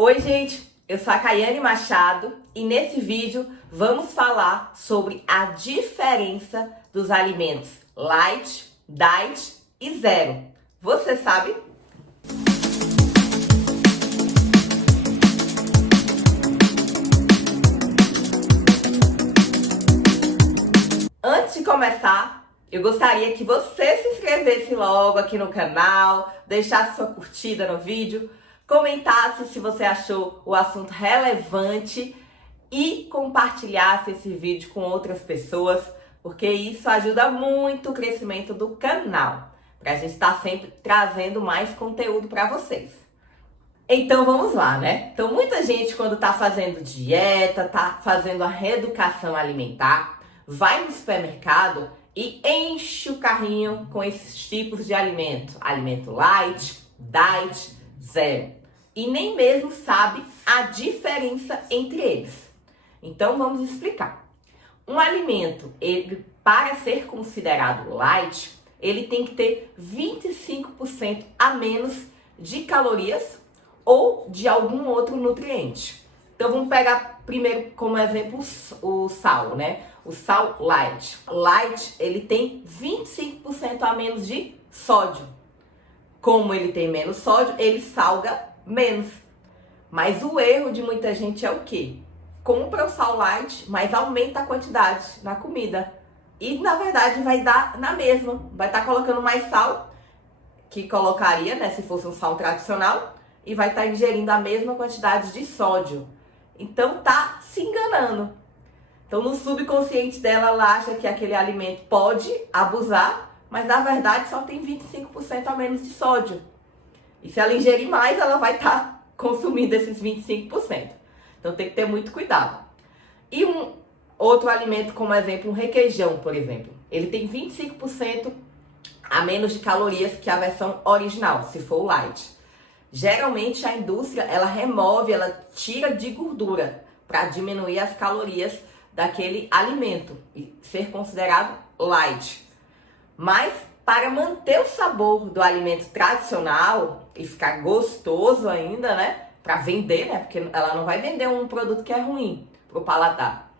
Oi, gente! Eu sou a Caiane Machado e nesse vídeo vamos falar sobre a diferença dos alimentos light, diet e zero. Você sabe? Antes de começar, eu gostaria que você se inscrevesse logo aqui no canal, deixasse sua curtida no vídeo, comentasse se você achou o assunto relevante e compartilhasse esse vídeo com outras pessoas, porque isso ajuda muito o crescimento do canal, para a gente estar sempre trazendo mais conteúdo para vocês. Então vamos lá, né? Então muita gente quando tá fazendo dieta, tá fazendo a reeducação alimentar, vai no supermercado e enche o carrinho com esses tipos de alimento. Alimento light, diet, zero. E nem mesmo sabe a diferença entre eles. Então vamos explicar. Um alimento, para ser considerado light, ele tem que ter 25% a menos de calorias ou de algum outro nutriente. Então vamos pegar primeiro como exemplo o sal, né? O sal light. Light, ele tem 25% a menos de sódio. Como ele tem menos sódio, ele salga menos. Mas o erro de muita gente é o quê? Compra o sal light, mas aumenta a quantidade na comida. E na verdade vai dar na mesma. Vai estar colocando mais sal que colocaria, né, se fosse um sal tradicional, e vai estar ingerindo a mesma quantidade de sódio. Então tá se enganando. Então no subconsciente dela, ela acha que aquele alimento pode abusar, mas na verdade só tem 25% a menos de sódio. E se ela ingerir mais, ela vai estar consumindo esses 25%. Então tem que ter muito cuidado. E um outro alimento, como exemplo, um requeijão, por exemplo. Ele tem 25% a menos de calorias que a versão original, se for o light. Geralmente a indústria, ela remove, ela tira de gordura para diminuir as calorias daquele alimento e ser considerado light. Mas para manter o sabor do alimento tradicional e ficar gostoso ainda, né? Para vender, né? Porque ela não vai vender um produto que é ruim para o paladar.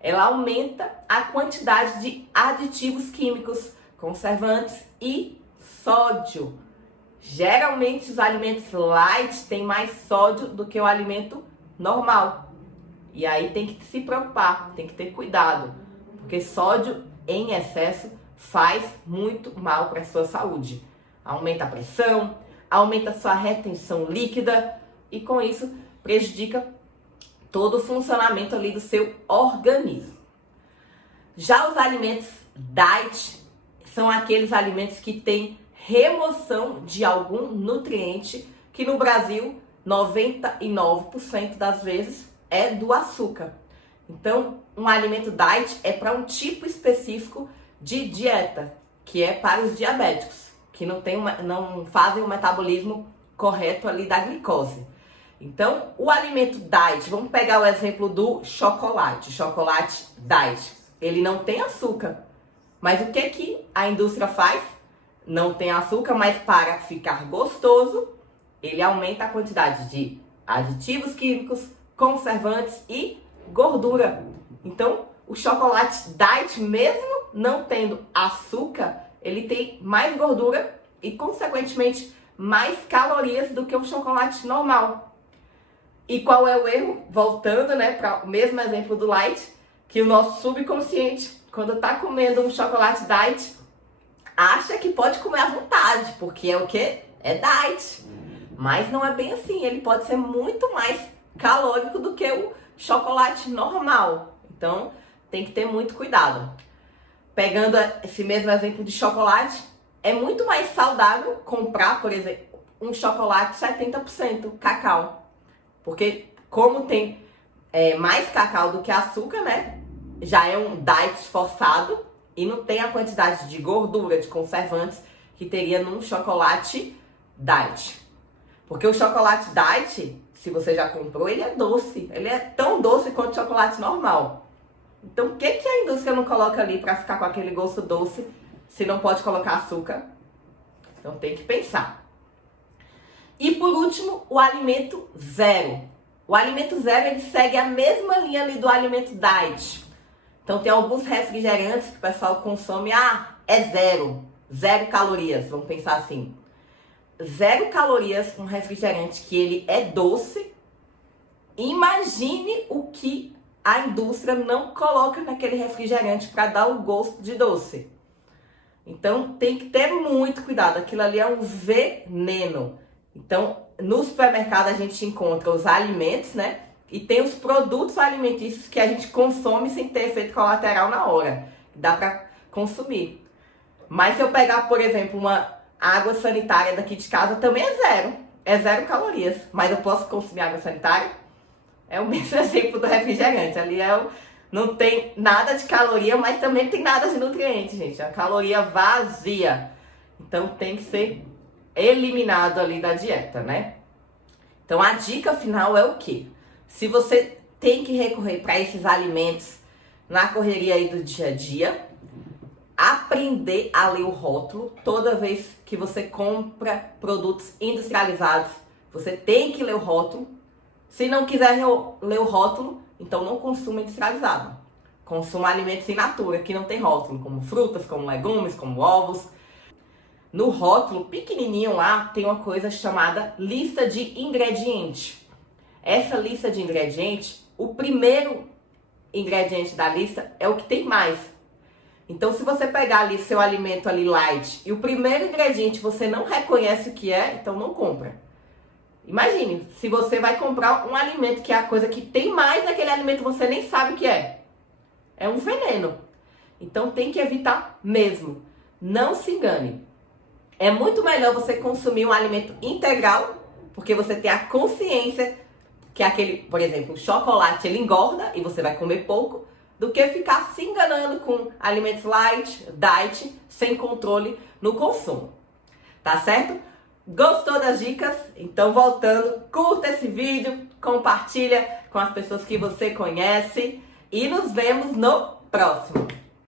Ela aumenta a quantidade de aditivos químicos, conservantes e sódio. Geralmente os alimentos light têm mais sódio do que o alimento normal. E aí tem que se preocupar, tem que ter cuidado, porque sódio em excesso faz muito mal para a sua saúde. Aumenta a pressão, aumenta a sua retenção líquida e com isso prejudica todo o funcionamento ali do seu organismo. Já os alimentos diet são aqueles alimentos que têm remoção de algum nutriente, que no Brasil 99% das vezes é do açúcar. Então, um alimento diet é para um tipo específico de dieta, que é para os diabéticos, que não fazem o metabolismo correto ali da glicose. Então, o alimento diet, vamos pegar o exemplo do chocolate diet. Ele não tem açúcar. Mas o que a indústria faz? Não tem açúcar, mas para ficar gostoso, ele aumenta a quantidade de aditivos químicos, conservantes e gordura. Então, o chocolate diet, mesmo não tendo açúcar, ele tem mais gordura e, consequentemente, mais calorias do que o chocolate normal. E qual é o erro? Voltando, né, para o mesmo exemplo do light, que o nosso subconsciente, quando está comendo um chocolate diet, acha que pode comer à vontade, porque é o quê? É diet. Mas não é bem assim, ele pode ser muito mais calórico do que o chocolate normal. Então, tem que ter muito cuidado. Pegando esse mesmo exemplo de chocolate, é muito mais saudável comprar, por exemplo, um chocolate 70% cacau. Porque como tem mais cacau do que açúcar, né? Já é um diet forçado e não tem a quantidade de gordura, de conservantes que teria num chocolate diet. Porque o chocolate diet, se você já comprou, ele é doce. Ele é tão doce quanto o chocolate normal. Então, o que a indústria não coloca ali para ficar com aquele gosto doce, se não pode colocar açúcar? Então, tem que pensar. E por último, o alimento zero. O alimento zero, ele segue a mesma linha ali do alimento diet. Então tem alguns refrigerantes que o pessoal consome, é zero calorias, vamos pensar assim. 0 calorias um refrigerante que ele é doce. Imagine o que a indústria não coloca naquele refrigerante para dar o gosto de doce. Então tem que ter muito cuidado, aquilo ali é um veneno. Então no supermercado a gente encontra os alimentos, né? E tem os produtos alimentícios que a gente consome sem ter efeito colateral na hora. Dá para consumir. Mas se eu pegar, por exemplo, uma água sanitária daqui de casa, também é zero calorias. Mas eu posso consumir água sanitária? É o mesmo exemplo do refrigerante. Ali não tem nada de caloria, mas também tem nada de nutriente, gente. É uma caloria vazia. Então tem que ser eliminado ali da dieta, né? Então a dica final é o quê? Se você tem que recorrer para esses alimentos na correria aí do dia a dia, aprender a ler o rótulo. Toda vez que você compra produtos industrializados, você tem que ler o rótulo. Se não quiser ler o rótulo, então não consuma industrializado. Consuma alimentos in natura, que não tem rótulo, como frutas, como legumes, como ovos. No rótulo pequenininho lá tem uma coisa chamada lista de ingredientes. Essa lista de ingredientes, o primeiro ingrediente da lista é o que tem mais. Então, se você pegar ali seu alimento ali light e o primeiro ingrediente você não reconhece o que é, então não compra. Imagine, se você vai comprar um alimento que é a coisa que tem mais naquele alimento, você nem sabe o que é. É um veneno. Então tem que evitar mesmo. Não se engane. É muito melhor você consumir um alimento integral, porque você tem a consciência que aquele, por exemplo, o chocolate ele engorda e você vai comer pouco, do que ficar se enganando com alimentos light, diet, sem controle no consumo. Tá certo? Gostou das dicas? Então voltando, curta esse vídeo, compartilha com as pessoas que você conhece e nos vemos no próximo.